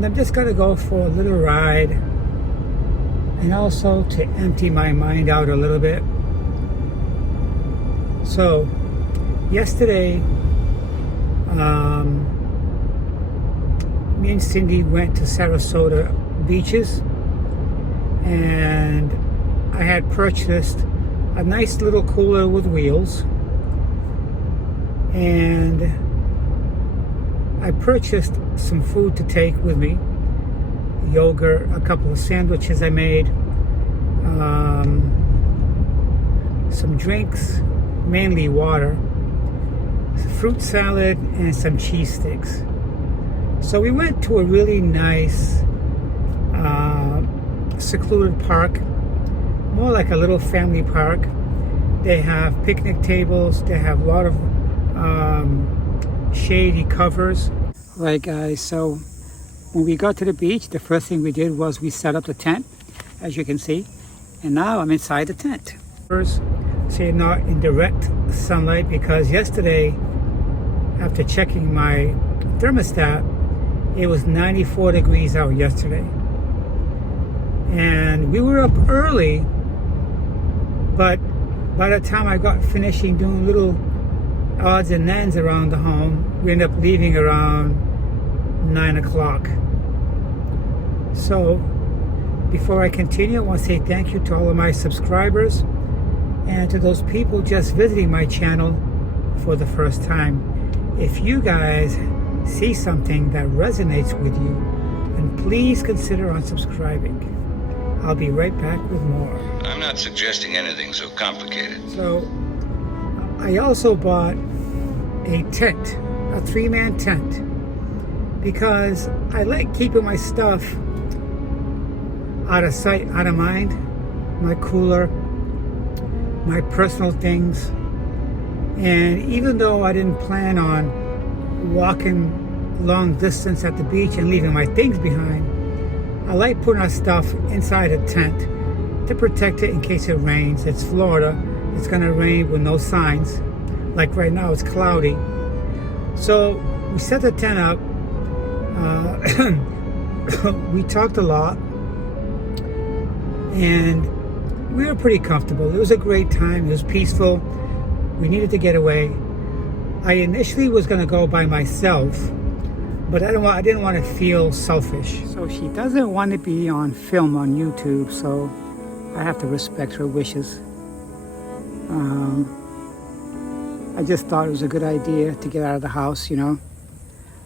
And I'm just gonna go for a little ride, and also to empty my mind out a little bit. So yesterday, me and Cindy went to Sarasota beaches, and I had purchased a nice little cooler with wheels, and I purchased some food to take with me, yogurt, a couple of sandwiches I made, some drinks, mainly water, fruit salad, and some cheese sticks. So we went to a really nice secluded park, more like a little family park. They have picnic tables, they have a lot of shady covers. Right guys, so when we got to the beach, the first thing we did was we set up the tent, as you can see, and now I'm inside the tent. First, so you're not in direct sunlight, because yesterday, after checking my thermostat, it was 94 degrees out yesterday. And we were up early, but by the time I got finishing doing little odds and ends around the home, we ended up leaving around 9 o'clock. So before I continue, I want to say thank you to all of my subscribers and to those people just visiting my channel for the first time. If you guys see something that resonates with you, then please consider unsubscribing. I'll be right back with more. I'm not suggesting anything so complicated. So I also bought a tent, a 3-man tent, because I like keeping my stuff out of sight, out of mind. My cooler, my personal things. And even though I didn't plan on walking long distance at the beach and leaving my things behind, I like putting our stuff inside a tent to protect it in case it rains. It's Florida. It's gonna rain with no signs. Like right now, it's cloudy. So we set the tent up. We talked a lot, and we were pretty comfortable. It was a great time. It was peaceful. We needed to get away. I initially was gonna go by myself, but I didn't want to feel selfish. So she doesn't want to be on film on YouTube, so I have to respect her wishes. I just thought it was a good idea to get out of the house, you know.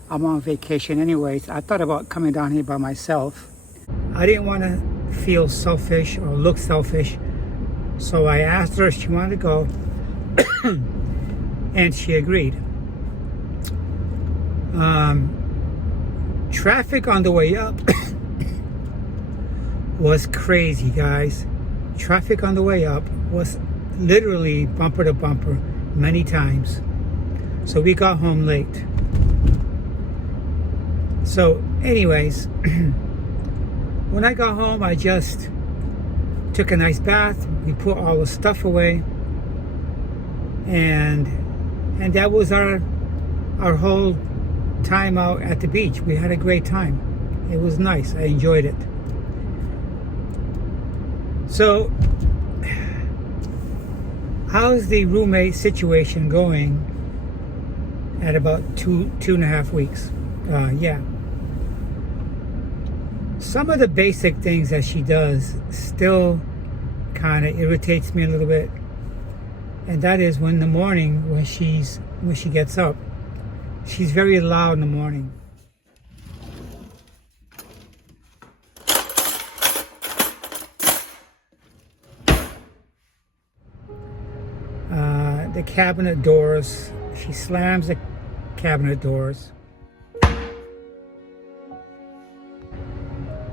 I'm on vacation anyways. I thought about coming down here by myself. I didn't want to feel selfish or look selfish, so I asked her if she wanted to go, and she agreed. Traffic on the way up was crazy, guys. Traffic on the way up was literally bumper to bumper many times. So we got home late. So anyways, when I got home, I just took a nice bath. We put all the stuff away, and that was our whole time out at the beach. We had a great time. It was nice. I enjoyed it. So how's the roommate situation going at about two and a half weeks? Yeah. Some of the basic things that she does still kind of irritates me a little bit. And that is when in the morning, when she gets up, she's very loud in the morning. The cabinet doors, she slams the cabinet doors.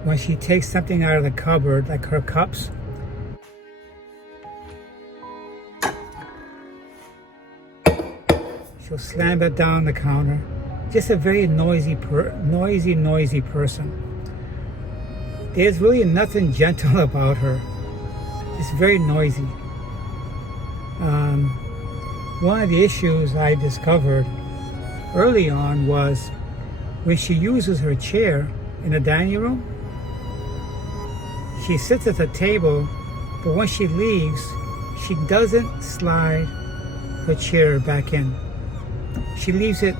When she takes something out of the cupboard, like her cups, she'll slam it down the counter. Just a very noisy person. There's really nothing gentle about her. Just very noisy. One of the issues I discovered early on was when she uses her chair in the dining room. She sits at the table, but when she leaves, she doesn't slide her chair back in. She leaves it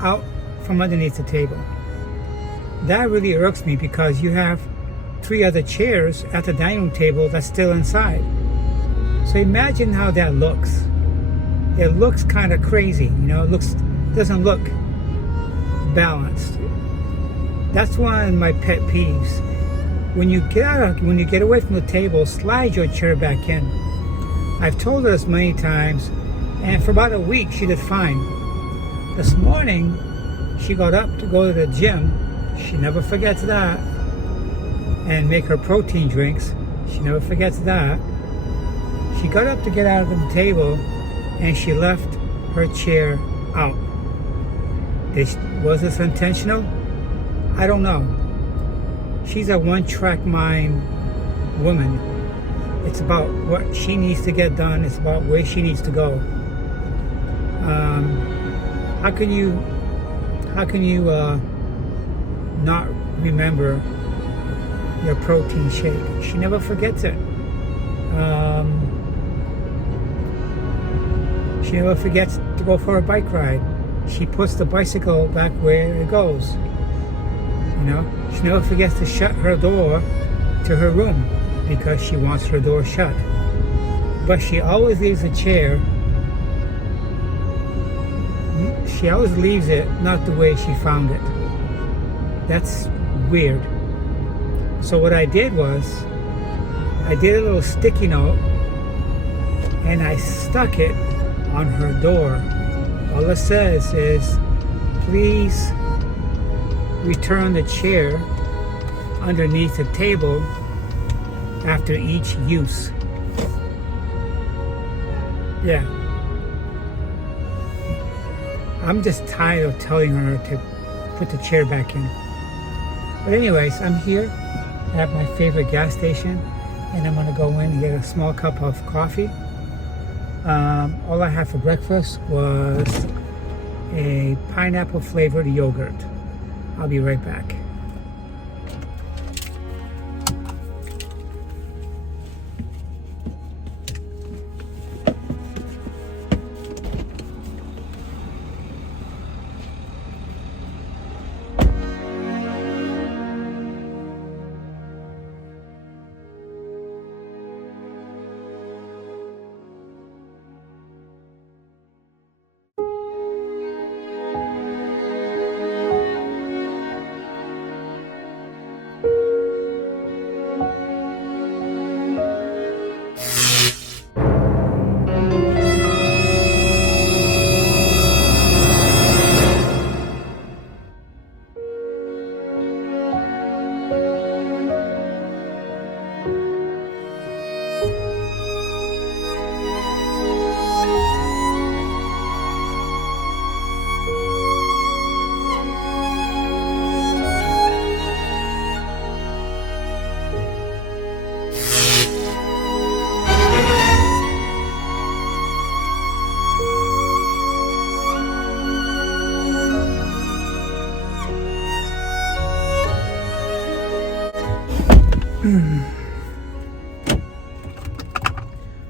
out from underneath the table. That really irks me because you have 3 other chairs at the dining room table that's still inside. So imagine how that looks. It looks kind of crazy, you know. Doesn't look balanced. That's one of my pet peeves. When you get away from the table, slide your chair back in. I've told her this many times, and for about a week she did fine. This morning, she got up to go to the gym. She never forgets that. And make her protein drinks. She never forgets that. She got up to get out of the table, and she left her chair out. Was this intentional? I don't know. She's a one-track mind woman. It's about what she needs to get done. It's about where she needs to go. How can you not remember your protein shake? She never forgets it. She never forgets to go for a bike ride. She puts the bicycle back where it goes. You know, she never forgets to shut her door to her room because she wants her door shut. But she always leaves a chair. She always leaves it not the way she found it. That's weird. So what I did was, I did a little sticky note and I stuck it on her door. All it says is, please return the chair underneath the table after each use. Yeah. I'm just tired of telling her to put the chair back in. But anyways, I'm here at my favorite gas station and I'm gonna go in and get a small cup of coffee. All I had for breakfast was a pineapple flavored yogurt. I'll be right back.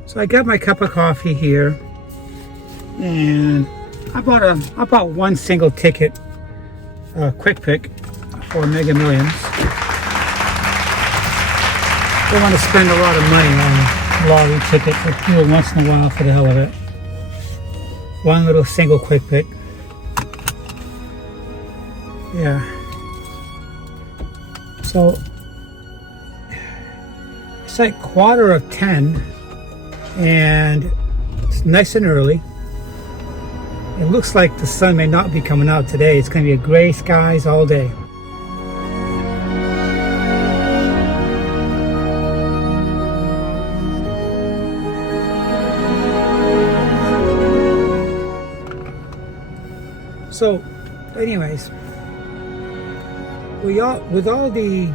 So I got my cup of coffee here, and I bought one single ticket, quick pick for Mega Millions. Don't want to spend a lot of money on lottery tickets, but do it once in a while for the hell of it. One little single quick pick. Yeah. So it's like 9:15. And it's nice and early. It looks like the sun may not be coming out today. It's going to be a gray skies all day. So, anyways, with all the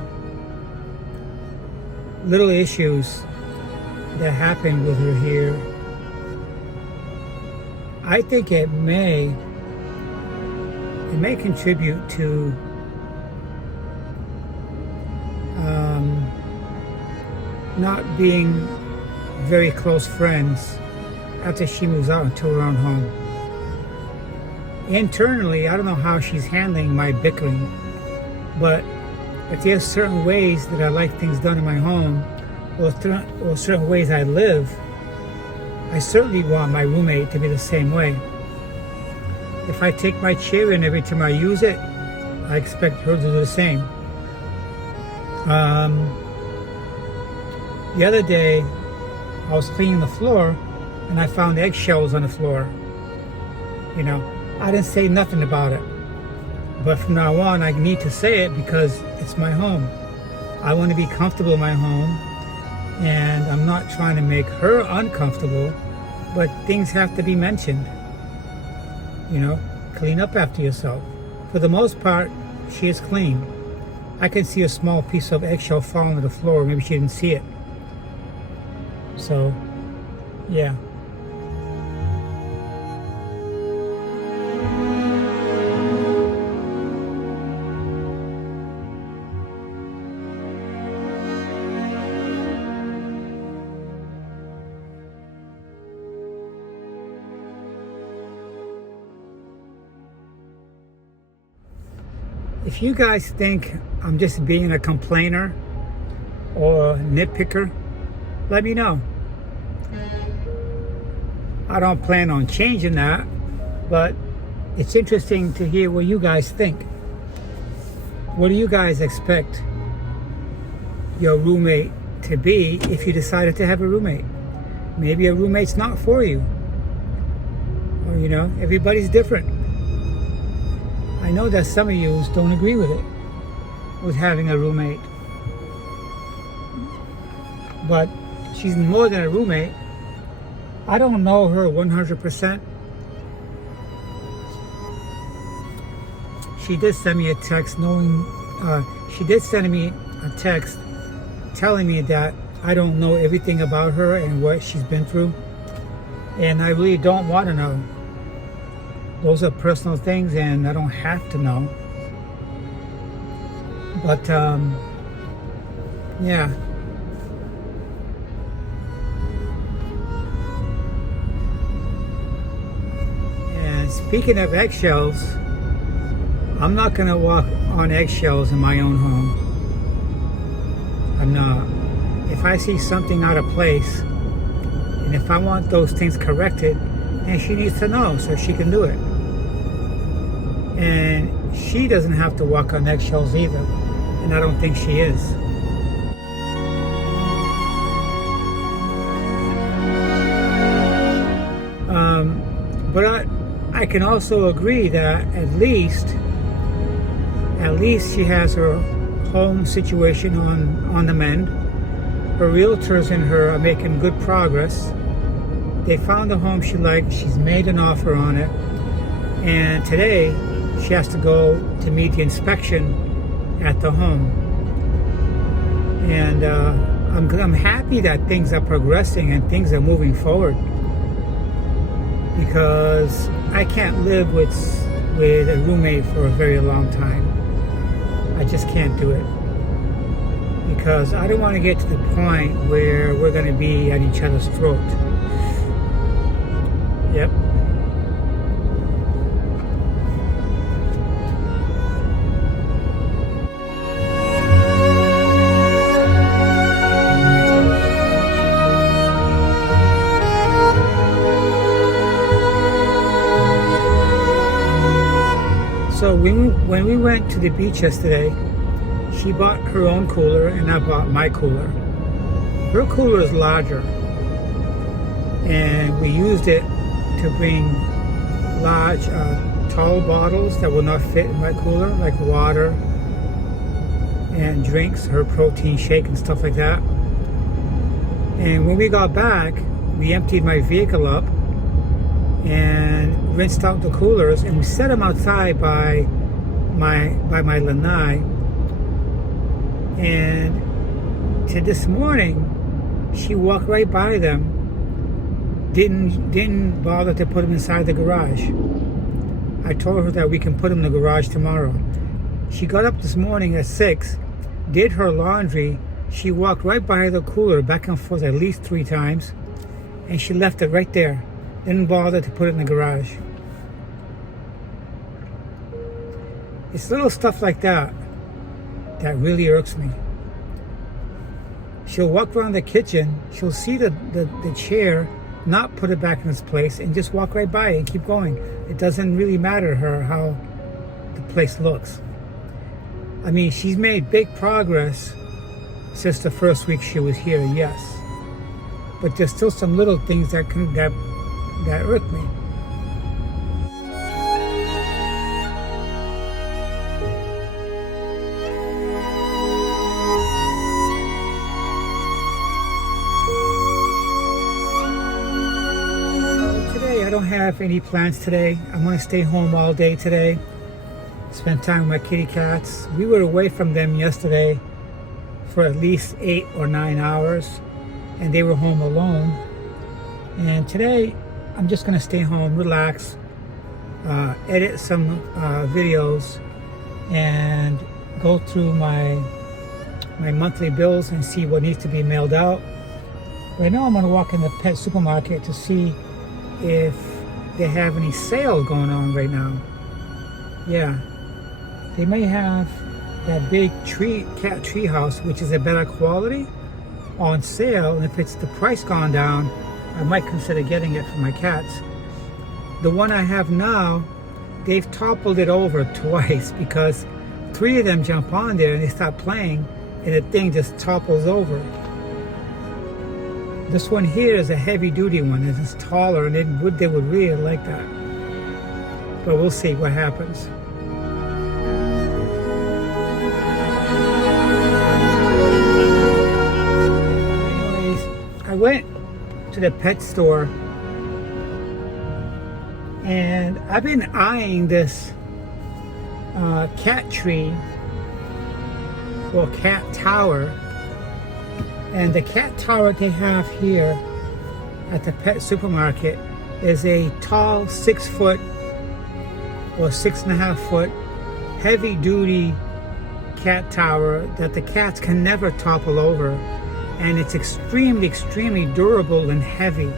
little issues that happened with her here, I think it may contribute to not being very close friends after she moves out until we're on home. Internally, I don't know how she's handling my bickering, but if there's certain ways that I like things done in my home, or certain ways I live, I certainly want my roommate to be the same way. If I take my chair in every time I use it, I expect her to do the same. The other day, I was cleaning the floor and I found eggshells on the floor. You know, I didn't say nothing about it. But from now on, I need to say it because it's my home. I want to be comfortable in my home, and I'm not trying to make her uncomfortable, but things have to be mentioned. You know, clean up after yourself. For the most part, she is clean. I can see a small piece of eggshell falling to the floor. Maybe she didn't see it. So, yeah. If you guys think I'm just being a complainer or a nitpicker, let me know. I don't plan on changing that, but it's interesting to hear what you guys think. What do you guys expect your roommate to be if you decided to have a roommate? Maybe a roommate's not for you. Or, you know, everybody's different. I know that some of you don't agree with it, with having a roommate. But she's more than a roommate. I don't know her 100%. She did send me a text telling me that I don't know everything about her and what she's been through. And I really don't want to know. Those are personal things and I don't have to know. But, yeah. And speaking of eggshells, I'm not going to walk on eggshells in my own home. I'm not. If I see something out of place, and if I want those things corrected, then she needs to know so she can do it. And she doesn't have to walk on eggshells either. And I don't think she is. But I can also agree that at least she has her home situation on the mend. Her realtors and her are making good progress. They found a home she liked. She's made an offer on it. And today, she has to go to meet the inspection at the home. And I'm happy that things are progressing and things are moving forward. Because I can't live with a roommate for a very long time. I just can't do it. Because I don't want to get to the point where we're going to be at each other's throat. Yep. So when we went to the beach yesterday, she bought her own cooler and I bought my cooler. Her cooler is larger, and we used it to bring large, tall bottles that will not fit in my cooler, like water and drinks, her protein shake and stuff like that. And when we got back, we emptied my vehicle up and rinsed out the coolers, and we set them outside by my lanai. And to this morning, she walked right by them. Didn't bother to put them inside the garage. I told her that we can put them in the garage tomorrow. She got up this morning at 6, did her laundry, She walked right by the cooler back and forth at least 3 times, and she left it right there. Didn't bother to put it in the garage. It's little stuff like that that really irks me. She'll walk around the kitchen, she'll see the chair, not put it back in its place, and just walk right by it and keep going. It doesn't really matter to her how the place looks. I mean, she's made big progress since the first week she was here, yes. But there's still some little things that irk me. Today I don't have any plans today. I'm gonna stay home all day today. Spend time with my kitty cats. We were away from them yesterday for at least 8 or 9 hours, and they were home alone. And today I'm just gonna stay home, relax, edit some videos, and go through my monthly bills and see what needs to be mailed out. Right now I'm gonna walk in the pet supermarket to see if they have any sale going on right now. Yeah, they may have that big cat tree house, which is a better quality, on sale. And if it's the price gone down, I might consider getting it for my cats. The one I have now, they've toppled it over twice because 3 of them jump on there and they start playing, and the thing just topples over. This one here is a heavy duty one. It's taller, and they would really like that. But we'll see what happens. I went to the pet store, and I've been eyeing this cat tree or cat tower. And the cat tower they have here at the pet supermarket is a tall 6 foot or 6.5 foot heavy duty cat tower that the cats can never topple over. And it's extremely, extremely durable and heavy.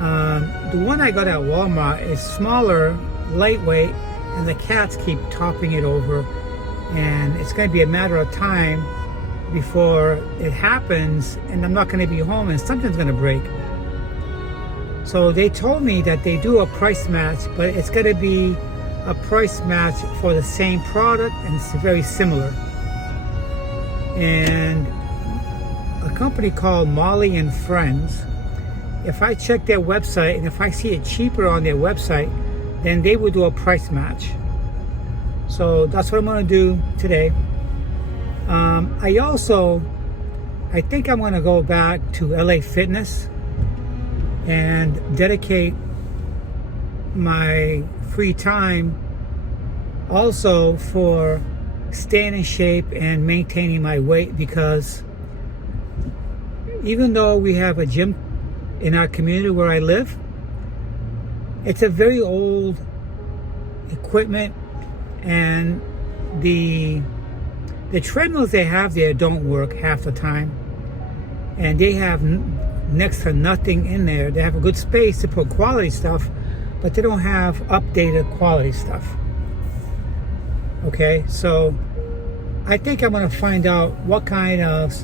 The one I got at Walmart is smaller, lightweight, and the cats keep toppling it over. And it's going to be a matter of time before it happens, and I'm not going to be home and something's going to break. So they told me that they do a price match, but it's going to be a price match for the same product, and it's very similar. And a company called Molly and Friends, if I check their website and if I see it cheaper on their website, then they will do a price match. So that's what I'm going to do today. I think I'm going to go back to LA Fitness and dedicate my free time also for staying in shape and maintaining my weight, because even though we have a gym in our community where I live, it's a very old equipment, and the treadmills they have there don't work half the time, and they have next to nothing in there. They have a good space to put quality stuff, but they don't have updated quality stuff. Okay, so I think I'm going to find out what kind of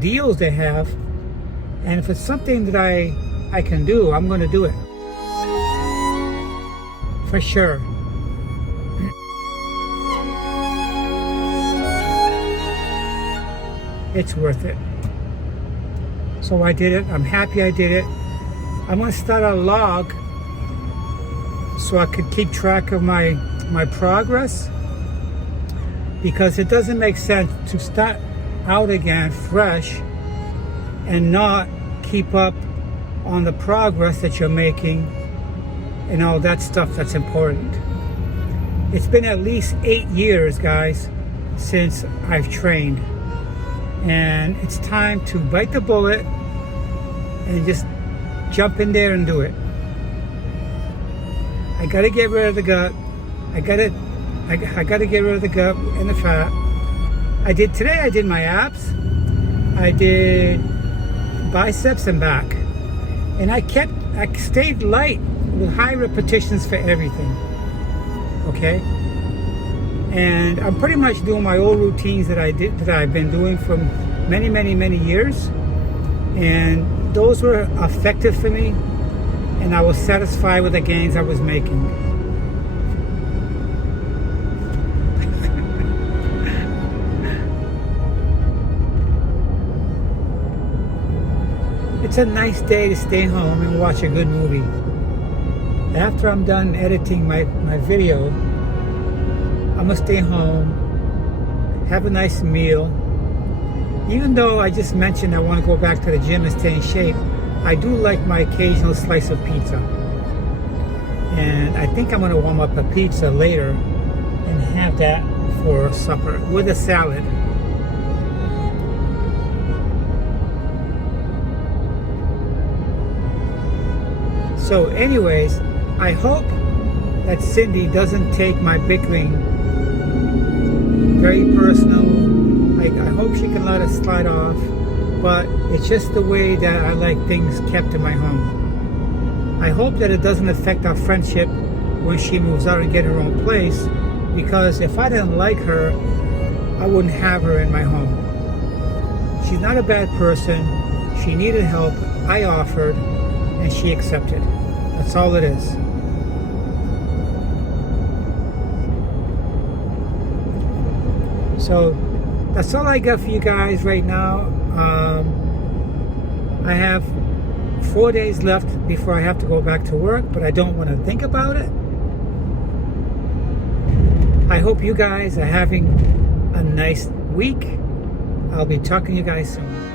deals they have, and if it's something that I can do, I'm going to do it for sure. It's worth it. So I did it. I'm happy I did it. I'm going to start a log so I could keep track of my progress, because it doesn't make sense to start out again fresh and not keep up on the progress that you're making and all that stuff that's important. It's been at least 8 years, guys, since I've trained. And it's time to bite the bullet and just jump in there and do it. I gotta get rid of the gut. I gotta get rid of the gut and the fat. Today I did my abs, I did biceps and back, and I stayed light with high repetitions for everything, okay? And I'm pretty much doing my old routines that I've been doing for many years, and those were effective for me, and I was satisfied with the gains I was making. It's a nice day to stay home and watch a good movie. After I'm done editing my video, I'm gonna stay home, have a nice meal. Even though I just mentioned I want to go back to the gym and stay in shape, I do like my occasional slice of pizza. And I think I'm gonna warm up a pizza later and have that for supper with a salad. So anyways, I hope that Cindy doesn't take my bickering very personal. I hope she can let it slide off, but it's just the way that I like things kept in my home. I hope that it doesn't affect our friendship when she moves out and get her own place, because if I didn't like her, I wouldn't have her in my home. She's not a bad person. She needed help. I offered, and she accepted. That's all it is. So that's all I got for you guys right now. I have 4 days left before I have to go back to work, but I don't want to think about it. I hope you guys are having a nice week. I'll be talking to you guys soon.